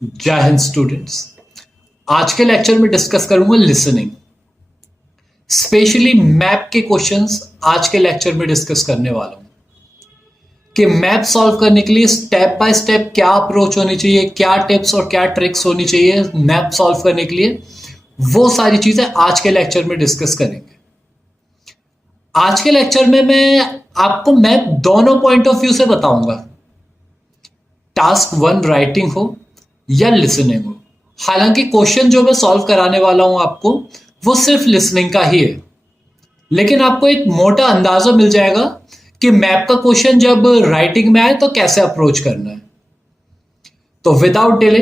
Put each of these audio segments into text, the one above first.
जय हिंद स्टूडेंट्स। आज के लेक्चर में डिस्कस करूंगा लिसनिंग। स्पेशली मैप के क्वेश्चंस आज के लेक्चर में डिस्कस करने वाला हूं कि मैप सॉल्व करने के लिए स्टेप बाय स्टेप क्या अप्रोच होनी चाहिए, क्या टिप्स और क्या ट्रिक्स होनी चाहिए मैप सॉल्व करने के लिए। वो सारी चीजें आज के लेक्चर में डिस्कस करेंगे। आज के लेक्चर में मैं आपको मैप दोनों पॉइंट ऑफ व्यू से बताऊंगा, टास्क 1 राइटिंग हो या लिसनिंग हो। हालांकि क्वेश्चन जो मैं सॉल्व कराने वाला हूं आपको वो सिर्फ लिसनिंग का ही है, लेकिन आपको एक मोटा अंदाजा मिल जाएगा कि मैप का क्वेश्चन जब राइटिंग में आए तो कैसे अप्रोच करना है। तो without delay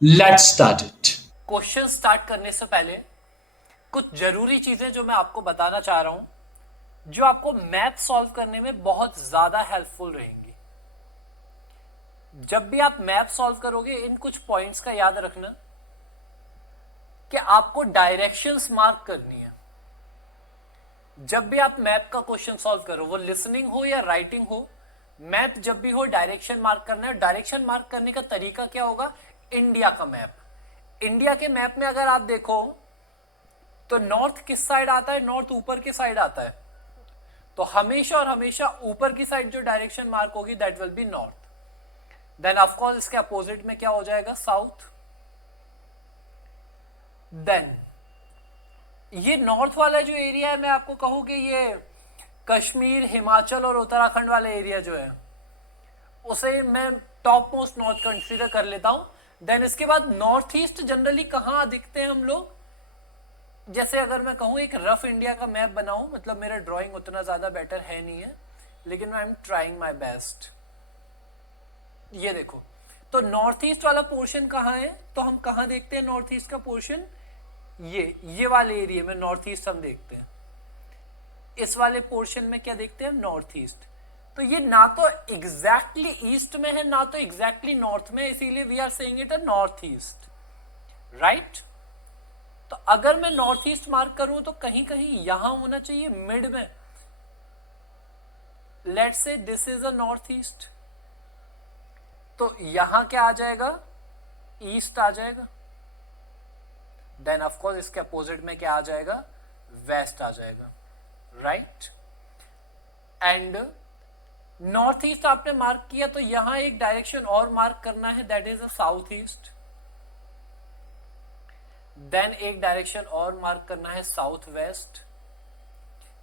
let's start it. Question start करने से पहले कुछ जरूरी चीजें जो मैं आपको बताना चाह रहा हूं, जो आपको मैप सॉल्व करने में बहुत ज्यादा हेल्पफुल रहेंगी। जब भी आप मैप सॉल्व करोगे, इन कुछ पॉइंट्स का याद रखना कि आपको डायरेक्शंस मार्क करनी है। जब भी आप मैप का क्वेश्चन सॉल्व करो, वो लिसनिंग हो या राइटिंग हो, मैप जब भी हो डायरेक्शन मार्क करना है। डायरेक्शन मार्क करने का तरीका क्या होगा? इंडिया का मैप। इंडिया के मैप में अगर आप देखो तो नॉर्थ किस साइड आता है? नॉर्थ ऊपर की साइड आता है, तो हमेशा और हमेशा ऊपर की साइड जो डायरेक्शन मार्क होगी that will be north. Then of course इसके अपोजिट में क्या हो जाएगा? साउथ। देन ये नॉर्थ वाला जो एरिया है, मैं आपको कहूं कि ये कश्मीर, हिमाचल और उत्तराखंड वाला एरिया जो है उसे मैं टॉप मोस्ट नॉर्थ कंसीडर कर लेता हूं। देन इसके बाद नॉर्थ ईस्ट जनरली कहां दिखते हैं हम लोग? जैसे अगर मैं कहूं एक रफ इंडिया का मैप बनाऊं, मतलब मेरा ड्राइंग उतना ज्यादा बेटर है नहीं है, लेकिन आई एम ट्राइंग माई बेस्ट। ये देखो, तो नॉर्थ ईस्ट वाला पोर्शन कहां है? तो हम कहां देखते हैं नॉर्थ ईस्ट का पोर्शन? ये वाले एरिया में नॉर्थ ईस्ट हम देखते हैं। इस वाले पोर्शन में क्या देखते हैं? North east. तो ये ना तो एग्जैक्टली ईस्ट में है ना तो एग्जैक्टली नॉर्थ में, इसीलिए we are saying it a north east, right. तो अगर मैं नॉर्थ ईस्ट मार्क करूं तो कहीं कहीं यहां होना चाहिए मिड में। Let's say this is a north east, तो यहां क्या आ जाएगा? ईस्ट आ जाएगा। देन ऑफ कोर्स इसके अपोजिट में क्या आ जाएगा? वेस्ट आ जाएगा, राइट। एंड नॉर्थ ईस्ट आपने मार्क किया तो यहां एक डायरेक्शन और मार्क करना है, that is a south east. Then एक डायरेक्शन और मार्क करना है साउथ वेस्ट।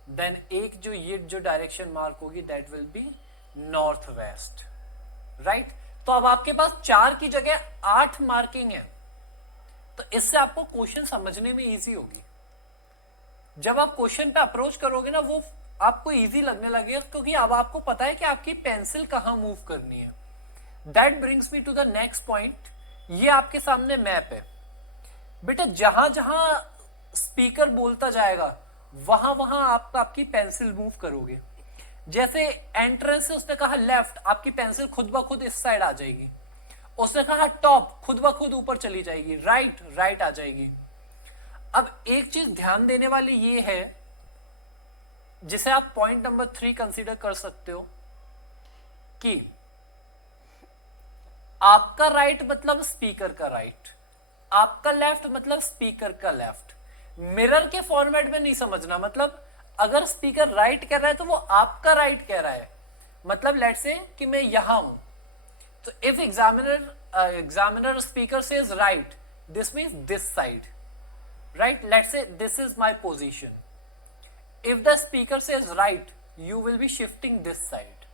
देन एक जो डायरेक्शन मार्क होगी that will be north west, right. तो अब आपके पास 4 की जगह 8 मार्किंग है, तो इससे आपको क्वेश्चन समझने में इजी होगी। जब आप क्वेश्चन पे अप्रोच करोगे ना, वो आपको इजी लगने लगेगा, क्योंकि अब आपको पता है कि आपकी पेंसिल कहां मूव करनी है। That brings me to the next point. ये आपके सामने मैप है बेटा, जहां जहां स्पीकर बोलता जाएगा वहां वहां आप आपकी पेंसिल मूव करोगे। जैसे एंट्रेंस से उसने कहा लेफ्ट, आपकी पेंसिल खुद ब खुद इस साइड आ जाएगी। उसने कहा टॉप, खुद ब खुद ऊपर चली जाएगी। राइट आ जाएगी। अब एक चीज ध्यान देने वाली ये है, जिसे आप पॉइंट नंबर 3 कंसीडर कर सकते हो, कि आपका राइट मतलब स्पीकर का राइट, आपका लेफ्ट मतलब स्पीकर का लेफ्ट। मिरर के फॉर्मेट में नहीं समझना। मतलब अगर स्पीकर राइट कह रहा है तो वो आपका राइट कह रहा है। मतलब लेट्स से कि मैं यहां हूं, तो if examiner speaker says right, this means this side, right. Let's say this is my position. If the speaker says right, you will be shifting this side.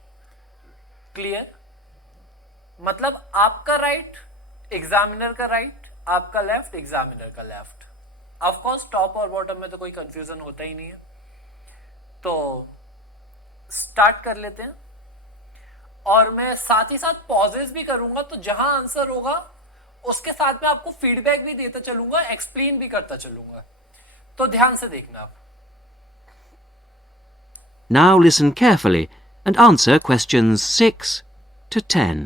Clear? मतलब आपका राइट एग्जामिनर का right, आपका left examiner का left. Of course top और bottom में तो कोई confusion होता ही नहीं है। तो स्टार्ट कर लेते हैं, और मैं साथ ही साथ पॉजेस भी करूंगा, तो जहां आंसर होगा उसके साथ में आपको फीडबैक भी देता चलूंगा, एक्सप्लेन भी करता चलूंगा। तो ध्यान से देखना आप। Now listen carefully and answer questions 6 to 10.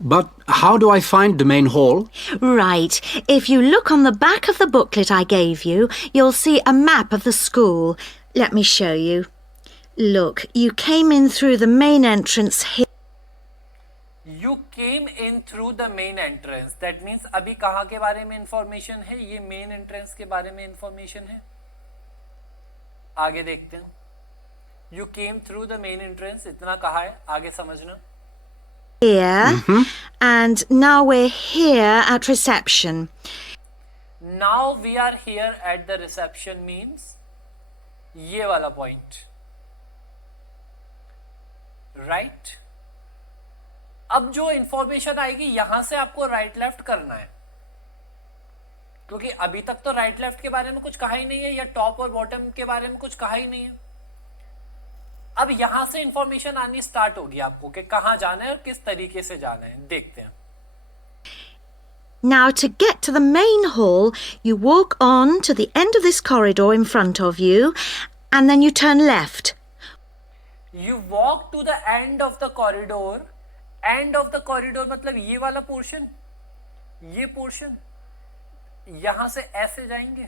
But how do I find the main hall? Right. If you look on the back of the booklet I gave you, you'll see a map of the school. Let me show you. Look, you came in through the main entrance here. You came in through the main entrance, that means अभी कहाँ के बारे में information है, ये main entrance के बारे में इंफॉर्मेशन है। आगे देखते हैं, you came through the main entrance, इतना कहा है, आगे समझना। Here, and now we're here at reception. Now we are here at the reception means ये वाला पॉइंट, राइट। अब जो इंफॉर्मेशन आएगी यहां से आपको राइट लेफ्ट करना है, क्योंकि अभी तक तो राइट लेफ्ट के बारे में कुछ कहा ही नहीं है, या टॉप और बॉटम के बारे में कुछ कहा ही नहीं है। अब यहां से इंफॉर्मेशन आनी स्टार्ट होगी आपको कि कहां जाना है और किस तरीके से जाना है। देखते हैं। Now, to get to the main hall, you walk on to the end of this corridor in front of you, and then you turn left. You walk to the end of the corridor. End of the corridor मतलब ये वाला portion, ये portion, यहां से ऐसे जाएंगे,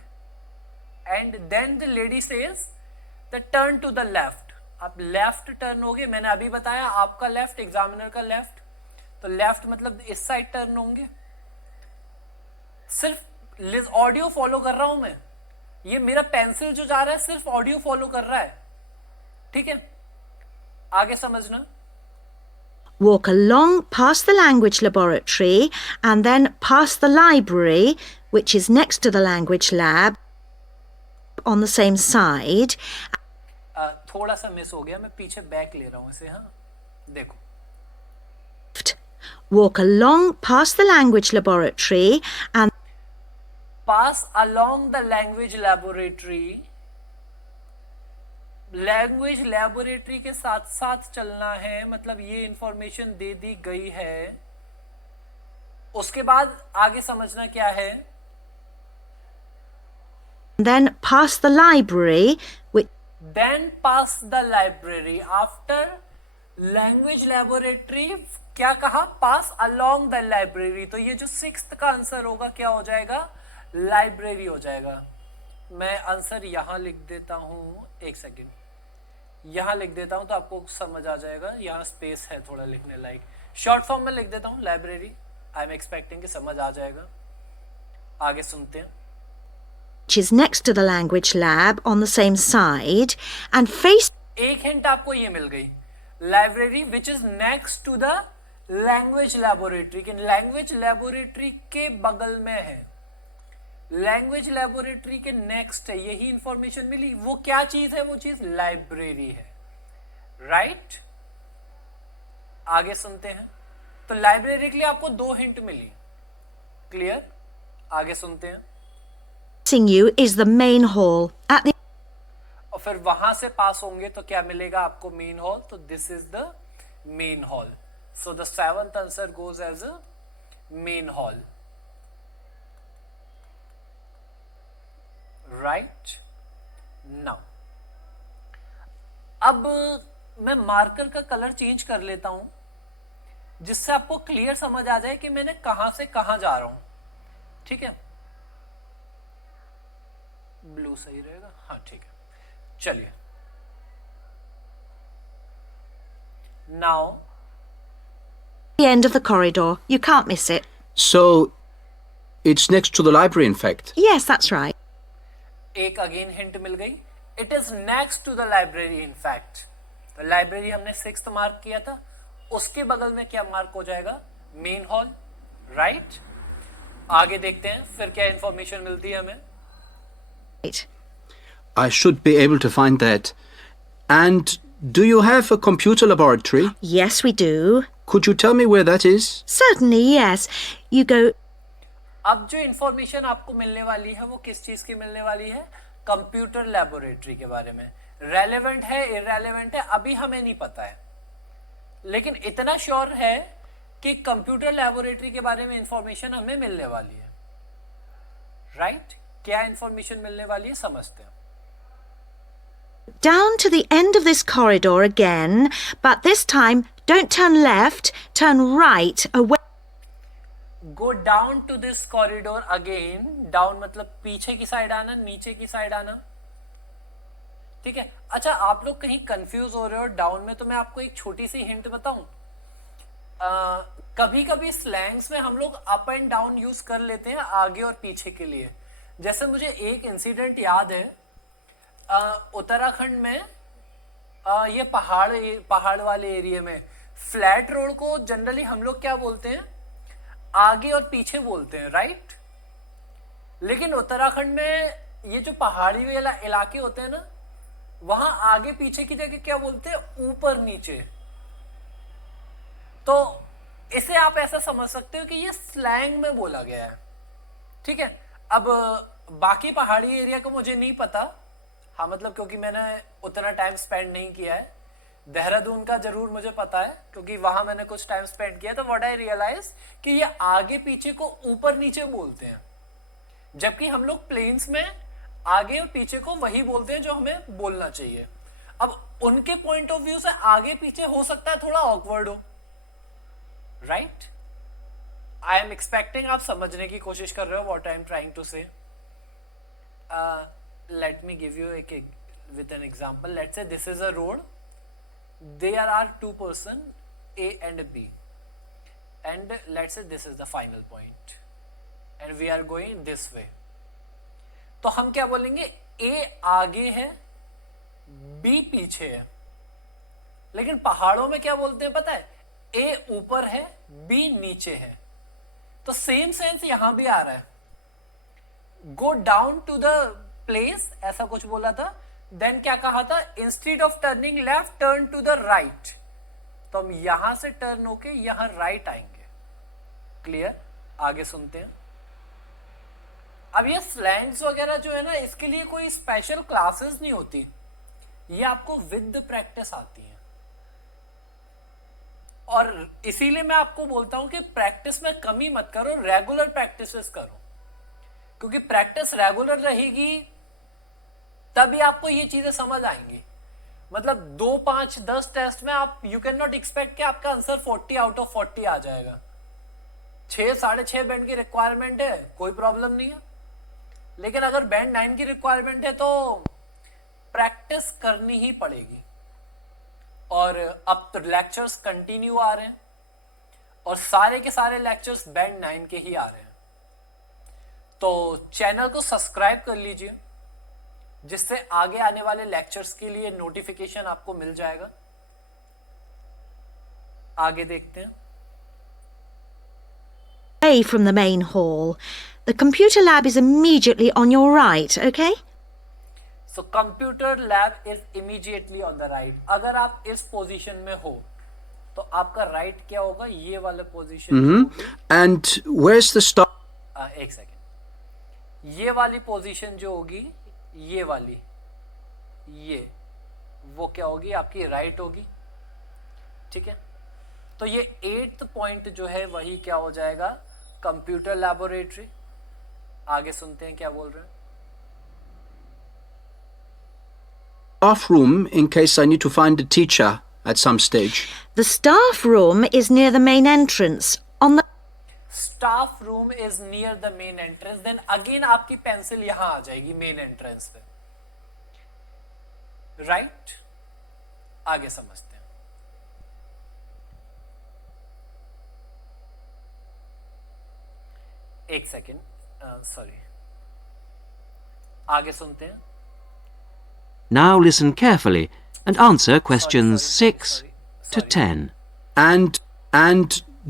and then the lady says the turn to the left. आप left turn होगे, मैंने अभी बताया आपका लेफ्ट, एग्जामिनर का लेफ्ट, तो लेफ्ट मतलब इस साइड टर्न होंगे। सिर्फ ऑडियो फॉलो कर रहा हूं मैं, ये मेरा पेंसिल जो जा रहा है सिर्फ ऑडियो फॉलो कर रहा है, ठीक है। आगे समझना। Walk along past the language laboratory and then past the library, which is next to the language lab, on the same side. थोड़ा सा मिस हो गया, मैं पीछे बैक ले रहा हूं इसे। हाँ देखो, Walk along past the language laboratory and pass along the language laboratory, language laboratory के साथ साथ चलना है, मतलब ये इंफॉर्मेशन दे दी गई है। उसके बाद आगे समझना क्या है। then past the library, which Then pass the library. After language laboratory क्या कहा, pass along the library, तो ये जो 6th का आंसर होगा क्या हो जाएगा, लाइब्रेरी हो जाएगा। मैं आंसर यहां लिख देता हूं, एक सेकेंड, यहां लिख देता हूं तो आपको समझ आ जाएगा, यहां स्पेस है थोड़ा लिखने लायक। शॉर्ट फॉर्म में लिख देता हूं लाइब्रेरी, आई एम एक्सपेक्टिंग कि समझ आ जाएगा। आगे सुनते हैं। is next to the language lab on the same side and face एक हिंट आपको ये मिल गई, library which is next to the language laboratory, कि लैंग्वेज लैबोरेटरी के बगल में है, लैंग्वेज लैबोरेटरी के नेक्स्ट है, यही इंफॉर्मेशन मिली। वो क्या चीज है, वो चीज लाइब्रेरी है, राइट। आगे सुनते हैं। तो लाइब्रेरी के लिए आपको 2 हिंट मिली, क्लियर। आगे सुनते हैं। facing you is the main hall. At the और फिर वहां से पास होंगे तो क्या मिलेगा आपको, मेन हॉल, तो this is the main hall. So the 7th answer goes as a main hall, right. Now अब मैं मार्कर का कलर चेंज कर लेता हूं, जिससे आपको क्लियर समझ आ जाए कि मैंने कहां से कहां जा रहा हूं, ठीक है। ब्लू सही रहेगा, हाँ ठीक है। चलिए, now end of the corridor. You can't miss it. So, it's next to the library, in fact. Yes, that's right. एक अगेन हिंट मिल गई, it is next to the library in fact. तो लाइब्रेरी हमने 6th mark किया था, उसके बगल में क्या मार्क हो जाएगा, मेन हॉल, राइट। आगे देखते हैं फिर क्या इंफॉर्मेशन मिलती है हमें। Right. I should be able to find that. And do you have a computer laboratory? Yes, we do. Could you tell me where that is? Certainly, yes. You go अब जो इंफॉर्मेशन आपको मिलने वाली है वो किस चीज की मिलने वाली है, कंप्यूटर लेबोरेटरी के बारे में। रेलेवेंट है, इररेलेवेंट है, अभी हमें नहीं पता है, लेकिन इतना श्योर है कि कंप्यूटर लेबोरेटरी के बारे में इंफॉर्मेशन हमें मिलने वाली है, राइट। क्या इंफॉर्मेशन मिलने वाली है समझते हैं। down to the end of this corridor again, but this time don't turn left, turn right away. Go down to this corridor again, down मतलब पीछे की साइड आना, नीचे की साइड आना, ठीक है। अच्छा, आप लोग कहीं कंफ्यूज हो रहे हो डाउन में, तो मैं आपको एक छोटी सी हिंट बताऊं। कभी कभी स्लैंग्स में हम लोग अप एंड डाउन यूज कर लेते हैं आगे और पीछे के लिए। जैसे मुझे एक इंसिडेंट याद है, उत्तराखंड में ये पहाड़ वाले एरिया में फ्लैट रोड को जनरली हम लोग क्या बोलते हैं, आगे और पीछे बोलते हैं, राइट। लेकिन उत्तराखंड में ये जो पहाड़ी वाला इलाके होते हैं ना, वहां आगे पीछे की जगह क्या बोलते हैं, ऊपर नीचे। तो इसे आप ऐसा समझ सकते हो कि ये स्लैंग में बोला गया है, ठीक है। अब बाकी पहाड़ी एरिया को मुझे नहीं पता, हाँ मतलब क्योंकि मैंने उतना टाइम स्पेंड नहीं किया है। देहरादून का जरूर मुझे पता है क्योंकि वहां मैंने कुछ टाइम स्पेंड किया। तो व्हाट आई रियलाइज कि ये आगे पीछे को ऊपर नीचे बोलते हैं, जबकि हम लोग प्लेन्स में आगे और पीछे को वही बोलते हैं जो हमें बोलना चाहिए। अब उनके पॉइंट ऑफ व्यू से आगे पीछे हो सकता है थोड़ा ऑकवर्ड हो, राइट। आई एम एक्सपेक्टिंग आप समझने की कोशिश कर रहे हो what I am trying to say. Let me give you with an example. Let's say this is a road, there are two person A and B, and let's say this is the final point and we are going this way। तो हम क्या बोलेंगे, A आगे है B पीछे है। लेकिन पहाड़ों में क्या बोलते हैं पता है, A ऊपर है B नीचे है। तो सेम सेंस यहां भी आ रहा है, go down to the place ऐसा कुछ बोला था। देन क्या कहा था, instead of turning left turn to the right. तो हम यहां से टर्न होके यहां राइट आएंगे। क्लियर, आगे सुनते हैं। अब ये स्लैंग्स वगैरह जो है ना, इसके लिए कोई स्पेशल क्लासेस नहीं होती, ये आपको विद प्रैक्टिस आती है। और इसीलिए मैं आपको बोलता हूं कि प्रैक्टिस में कमी मत करो, रेगुलर प्रैक्टिस करो, क्योंकि प्रैक्टिस रेगुलर रहेगी तभी आपको ये चीजें समझ आएंगी। मतलब 2, 5, 10 टेस्ट में आप यू कैन नॉट एक्सपेक्ट कि आपका आंसर 40 आउट ऑफ 40 आ जाएगा। 6, 6.5 बैंड की रिक्वायरमेंट है, कोई प्रॉब्लम नहीं है। लेकिन अगर बैंड 9 की रिक्वायरमेंट है तो प्रैक्टिस करनी ही पड़ेगी। और अब तो लेक्चर्स कंटिन्यू आ रहे हैं और सारे के सारे लेक्चर्स बैंड 9 के ही आ रहे हैं। तो चैनल को सब्सक्राइब कर लीजिए, जिससे आगे आने वाले लेक्चर्स के लिए नोटिफिकेशन आपको मिल जाएगा। आगे देखते हैं। Away from the main hall. The computer lab is immediately on your right, okay? So computer lab is immediately on the right। अगर आप इस पोजीशन में हो तो आपका राइट क्या होगा, ये वाला position. And where's the stop? एक सेकेंड, ये वाली पोजीशन जो होगी, ये वाली, ये वो क्या होगी, आपकी राइट होगी, ठीक है। तो ये 8th पॉइंट जो है वही क्या हो जाएगा, कंप्यूटर लैबोरेटरी। आगे सुनते हैं क्या बोल रहे हैं। Staff room in case I need to find a teacher at some stage. The staff room is near the main entrance. On the staff room is near the main entrance. Then again आपकी pencil यहां आ जाएगी main entrance पे, right. आगे समझते हैं। एक second, sorry, आगे सुनते हैं। Now listen carefully and answer questions 6 to 10. And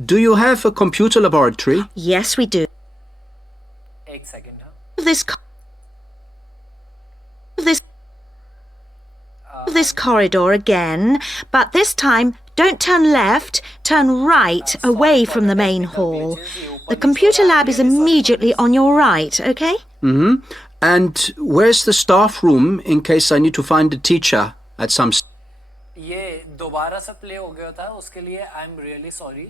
do you have a computer laboratory? Yes, we do. एक सेकेंड, हाँ। This corridor again, but this time don't turn left, turn right away from the main hall. The computer lab is immediately on your right, okay? And where's the staff room in case I need to find a teacher at some ये दोबारा से play हो गया था, उसके लिए I am really sorry.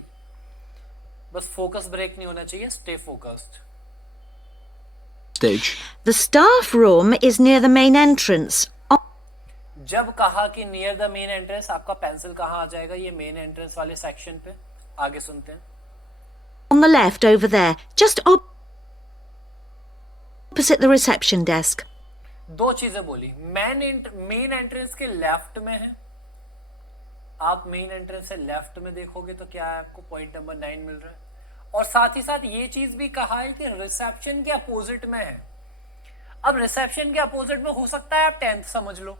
बस focus break नहीं होना चाहिए, stay focused. stage? The staff room is near the main entrance. जब कहा कि नियर द मेन एंट्रेंस, आपका पेंसिल कहाँ आ जाएगा, ये मेन एंट्रेंस वाले सेक्शन पे। आगे सुनते हैं। On the left over there, just opposite the reception desk. दो चीजें बोली, मेन एंट्रेंस के लेफ्ट में है आप मेन एंट्रेंस से लेफ्ट में देखोगे तो क्या है, आपको पॉइंट नंबर 9 मिल रहा है। और साथ ही साथ ये चीज भी कहा है कि रिसेप्शन के अपोजिट में है। अब रिसेप्शन के अपोजिट में हो सकता है आप 10th समझ लो,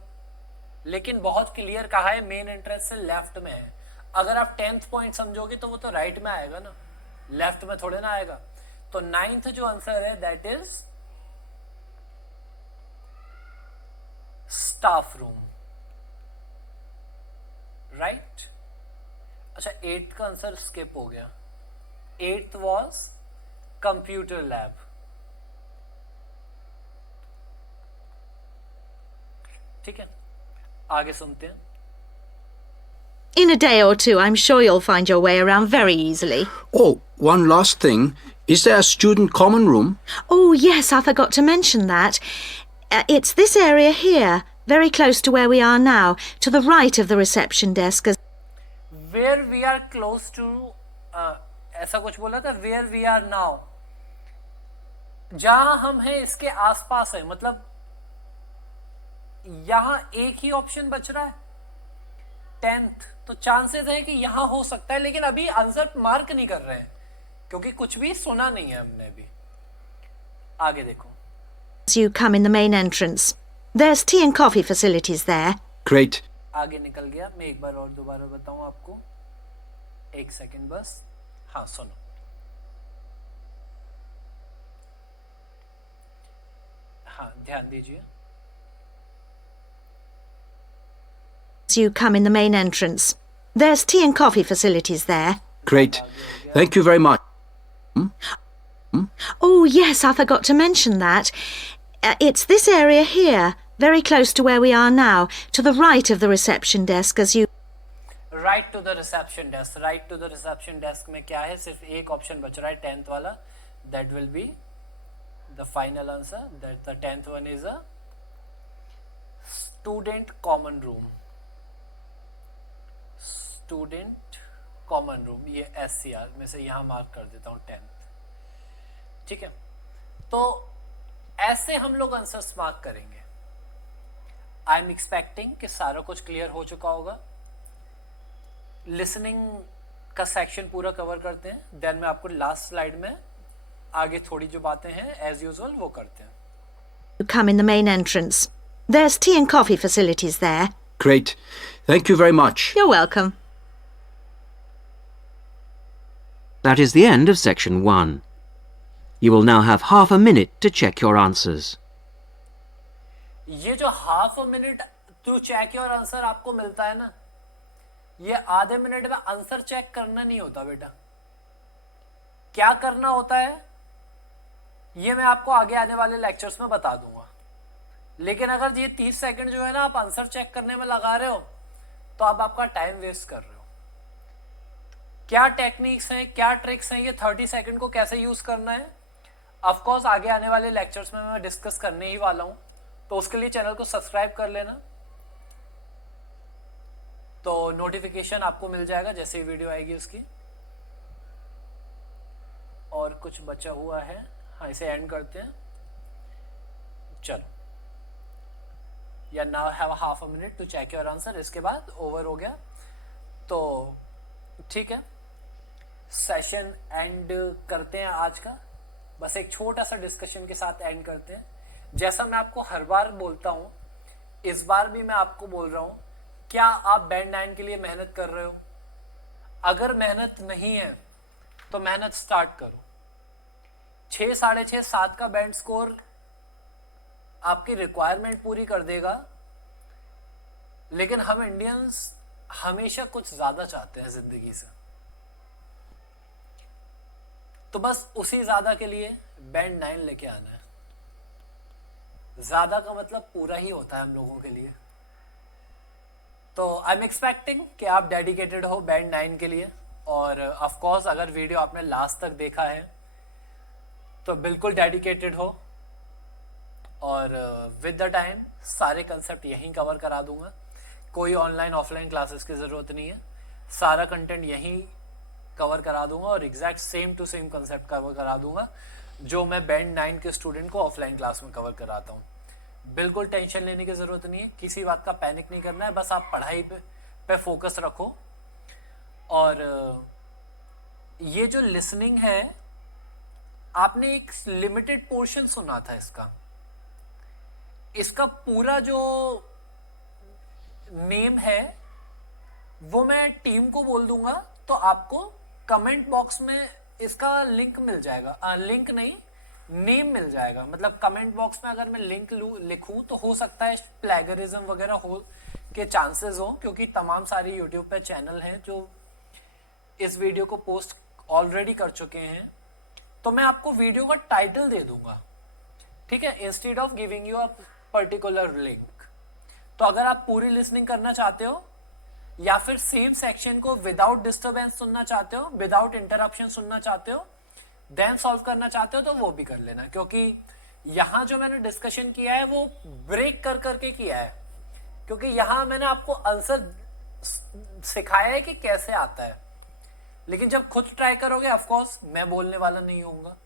लेकिन बहुत क्लियर कहा है मेन एंट्रेंस से लेफ्ट में है। अगर आप 10th पॉइंट समझोगे तो वो तो राइट में आएगा ना, लेफ्ट में थोड़े ना आएगा। तो 9th जो आंसर है that is staff room, right. अच्छा 8th का आंसर स्किप हो गया। 8th was computer lab. ठीक है, आगे सुनते हैं। In a day or two, I'm sure you'll find your way around very easily. Oh, one last thing. Is there a student common room? Oh, yes, I forgot to mention that. It's this area here, very close to where we are now, to the right of the reception desk. Where we are close to, ऐसा कुछ बोला था, where we are now, जहां हम हैं इसके आसपास है, मतलब यहां एक ही ऑप्शन बच रहा है 10th, तो चांसेस है कि यहां हो सकता है, लेकिन अभी आंसर मार्क नहीं कर रहे हैं क्योंकि कुछ भी सुना नहीं है हमने अभी। आगे देखो। As you come in the main entrance, there's tea and coffee facilities there. Great. आगे निकल गया। मैं एक बार और दोबारा बताऊं आपको, एक सेकंड बस। हाँ सुनो, हाँ ध्यान दीजिए। As you come in the main entrance, there's tea and coffee facilities there. Great. Thank you very much. Oh, yes, I forgot to mention that. It's this area here, very close to where we are now, to the right of the reception desk as you... right to the reception desk. Right to the reception desk में क्या है, सिर्फ एक option बच रहा है 10th वाला, that will be the final answer. That the 10th one is a student common room. Student common room, ये SCR में से यहां मार्क कर देता हूं 10th। ठीक है, तो ऐसे हम लोग आंसर्स मार्क करेंगे। आई एम एक्सपेक्टिंग कि सारा कुछ क्लियर हो चुका होगा। लिसनिंग का सेक्शन पूरा कवर करते हैं, देन मैं आपको लास्ट स्लाइड में आगे थोड़ी जो बातें हैं एज यूजुअल वो करते हैं। You come in the main entrance. There's tea and coffee facilities there. Great. Thank you very much. You're welcome. That is the end of section 1. You will now have half a minute to check your answers. ये जो half a minute to check your answer आपको मिलता है ना, ये आधे minute में answer check करना नहीं होता बेटा। क्या करना होता है ये मैं आपको आगे आने वाले लेक्चर्स में बता दूंगा, लेकिन अगर ये 30 सेकंड जो है ना आप आंसर चेक करने में लगा रहे हो तो आप आपका टाइम वेस्ट कर रहे हो। क्या टेक्निक्स हैं, क्या ट्रिक्स हैं, ये 30 सेकंड को कैसे यूज करना है, ऑफ कोर्स आगे आने वाले लेक्चर्स में मैं डिस्कस करने ही वाला हूं, तो उसके लिए चैनल को सब्सक्राइब कर लेना, तो नोटिफिकेशन आपको मिल जाएगा जैसे ही वीडियो आएगी उसकी। और कुछ बचा हुआ है, हाँ इसे एंड करते हैं। चलो, या now have half a minute to check your answer, इसके बाद ओवर हो गया तो ठीक है, सेशन एंड करते हैं आज का। बस एक छोटा सा डिस्कशन के साथ एंड करते हैं। जैसा मैं आपको हर बार बोलता हूं, इस बार भी मैं आपको बोल रहा हूं, क्या आप बैंड 9 के लिए मेहनत कर रहे हो? अगर मेहनत नहीं है तो मेहनत स्टार्ट करो। 6, 6.5, 7 का बैंड स्कोर आपकी रिक्वायरमेंट पूरी कर देगा, लेकिन हम इंडियंस हमेशा कुछ ज्यादा चाहते हैं जिंदगी से, तो बस उसी ज्यादा के लिए बैंड 9 लेके आना है। ज्यादा का मतलब पूरा ही होता है हम लोगों के लिए। तो आई एम एक्सपेक्टिंग कि आप डेडिकेटेड हो बैंड 9 के लिए, और ऑफ कोर्स अगर वीडियो आपने लास्ट तक देखा है तो बिल्कुल डेडिकेटेड हो, और विद द टाइम सारे कंसेप्ट यहीं कवर करा दूंगा। कोई ऑनलाइन ऑफलाइन क्लासेस की ज़रूरत नहीं है, सारा कंटेंट यहीं कवर करा दूंगा और exact same to same concept cover करा दूंगा जो मैं बैंड 9 के स्टूडेंट को ऑफलाइन क्लास में कवर कराता हूँ। बिल्कुल टेंशन लेने की ज़रूरत नहीं है, किसी बात का पैनिक नहीं करना है, बस आप पढ़ाई पे पे फोकस रखो। और ये जो लिसनिंग है, आपने एक लिमिटेड पोर्शन सुना था इसका पूरा जो नेम है वो मैं टीम को बोल दूंगा, तो आपको कमेंट बॉक्स में इसका लिंक मिल जाएगा। लिंक नहीं, नेम मिल जाएगा। मतलब कमेंट बॉक्स में अगर मैं लिंक लिखूं तो हो सकता है प्लेगरिज्म वगैरह हो के चांसेस हो, क्योंकि तमाम सारे यूट्यूब पे चैनल हैं जो इस वीडियो को पोस्ट ऑलरेडी कर चुके हैं। तो मैं आपको वीडियो का टाइटल दे दूंगा, ठीक है, instead of giving you a particular link. तो अगर आप पूरी लिसनिंग करना चाहते हो या फिर सेम सेक्शन को विदाउट डिस्टरबेंस सुनना चाहते हो, विदाउट इंटरप्शन सुनना चाहते हो, देन सॉल्व करना चाहते हो, तो वो भी कर लेना। क्योंकि यहां जो मैंने डिस्कशन किया है वो ब्रेक कर करके किया है, क्योंकि यहां मैंने आपको आंसर सिखाया है कि कैसे आता है, लेकिन जब खुद ट्राई करोगे ऑफ कोर्स मैं बोलने वाला नहीं होऊंगा।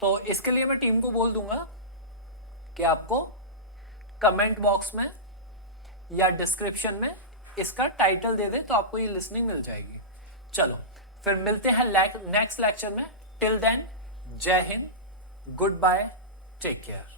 तो इसके लिए मैं टीम को बोल दूंगा कि आपको कमेंट बॉक्स में या डिस्क्रिप्शन में इसका टाइटल दे दे, तो आपको ये लिसनिंग मिल जाएगी। चलो फिर मिलते हैं नेक्स्ट लेक्चर में। टिल देन, जय हिंद, गुड बाय, टेक केयर।